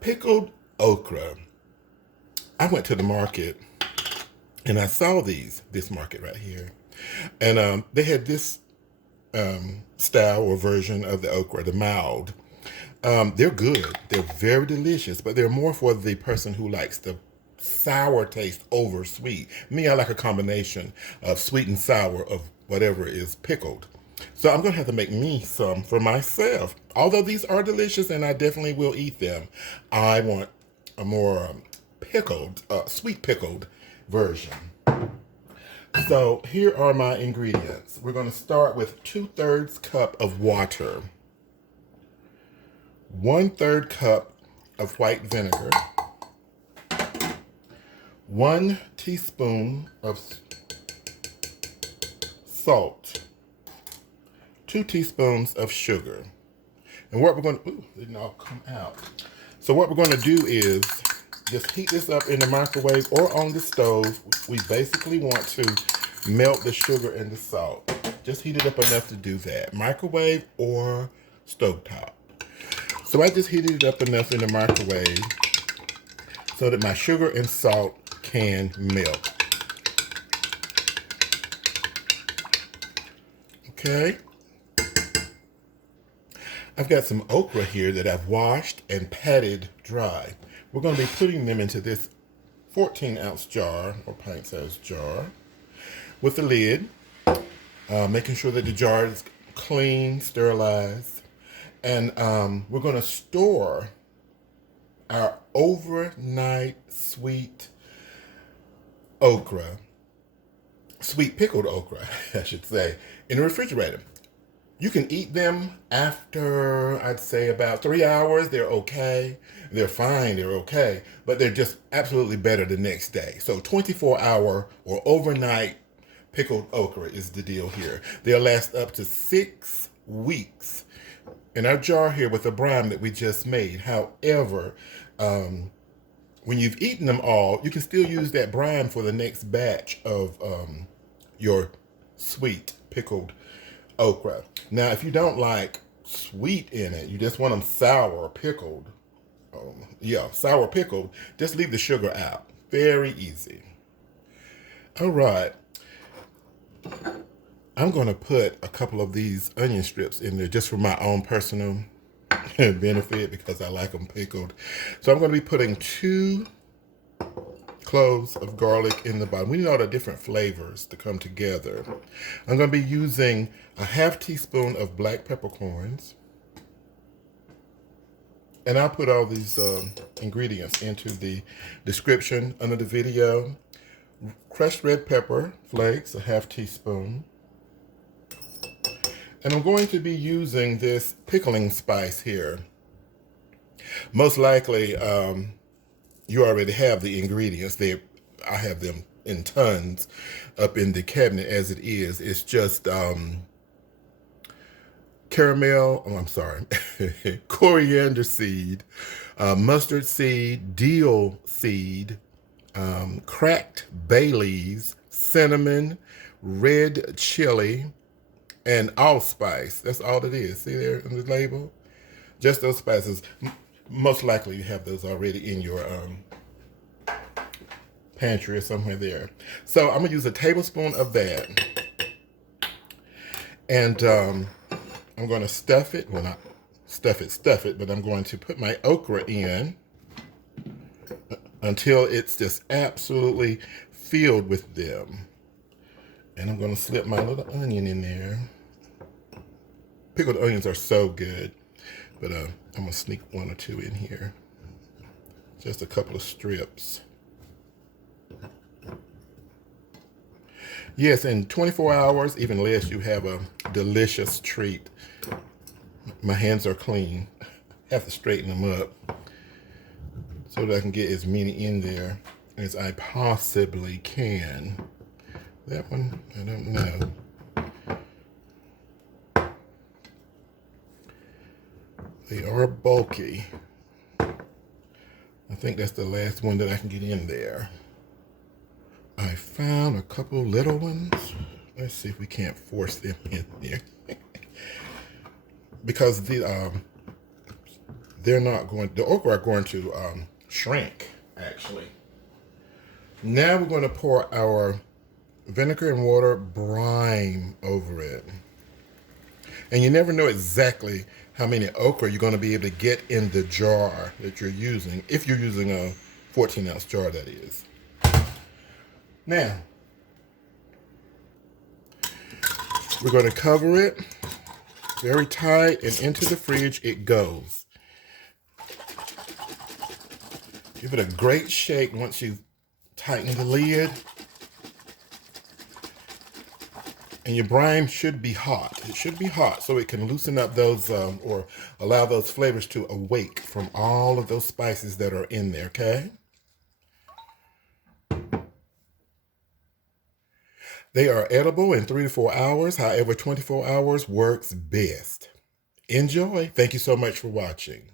Pickled okra. I went to the market and I saw this market right here. And they had this style or version of the okra, the mild. They're good. They're very delicious, but they're more for the person who likes the sour taste over sweet. Me, I like a combination of sweet and sour of whatever is pickled. So I'm going to have to make me some for myself. Although these are delicious and I definitely will eat them, I want a more pickled, sweet pickled version. So here are my ingredients. We're going to start with 2/3 cup of water, 1/3 cup of white vinegar, 1 teaspoon of salt, 2 teaspoons of sugar. And what we're going to, ooh, it didn't all come out. So what we're going to do is just heat this up in the microwave or on the stove. We basically want to melt the sugar and the salt. Just heat it up enough to do that. Microwave or stovetop. So I just heated it up enough in the microwave so that my sugar and salt can melt. Okay. I've got some okra here that I've washed and patted dry. We're going to be putting them into this 14-ounce jar or pint-sized jar with the lid, making sure that the jar is clean, sterilized. And we're going to store our overnight sweet okra, sweet pickled okra, I should say, in the refrigerator. You can eat them after, I'd say, about 3 hours. They're okay. They're fine. They're okay. But they're just absolutely better the next day. So 24-hour or overnight pickled okra is the deal here. They'll last up to 6 weeks in our jar here with the brine that we just made. However, when you've eaten them all, you can still use that brine for the next batch of your sweet pickled okra. Now, if you don't like sweet in it, you just want them sour pickled. Sour pickled. Just leave the sugar out. Very easy. All right. I'm going to put a couple of these onion strips in there just for my own personal benefit because I like them pickled. So I'm going to be putting 2 cloves of garlic in the bottom. We need all the different flavors to come together. I'm going to be using a 1/2 teaspoon of black peppercorns. And I'll put all these ingredients into the description under the video. Crushed red pepper flakes, a 1/2 teaspoon. And I'm going to be using this pickling spice here. Most likely, you already have the ingredients. I have them in tons up in the cabinet as it is. It's just coriander seed, mustard seed, dill seed, cracked bay leaves, cinnamon, red chili, and allspice. That's all it is. See there on the label? Just those spices. Most likely you have those already in your pantry or somewhere there. So I'm going to use a tablespoon of that. And I'm going to stuff it. Well, not stuff it, but I'm going to put my okra in until it's just absolutely filled with them. And I'm going to slip my little onion in there. Pickled onions are so good, but I'm going to sneak 1 or 2 in here. Just a couple of strips. Yes, in 24 hours, even less, you have a delicious treat. My hands are clean. I have to straighten them up so that I can get as many in there as I possibly can. That one, I don't know. They are bulky. I think that's the last one that I can get in there. I found a couple little ones. Let's see if we can't force them in there. Because the okra are going to shrink, actually. Now we're going to pour our vinegar and water brine over it. And you never know exactly how many okra you're going to be able to get in the jar that you're using, if you're using a 14-ounce jar, that is. Now, we're going to cover it very tight, and into the fridge it goes. Give it a great shake once you tighten the lid. And your brine should be hot. It should be hot so it can loosen up those, or allow those flavors to awake from all of those spices that are in there, okay? They are edible in 3 to 4 hours. However, 24 hours works best. Enjoy. Thank you so much for watching.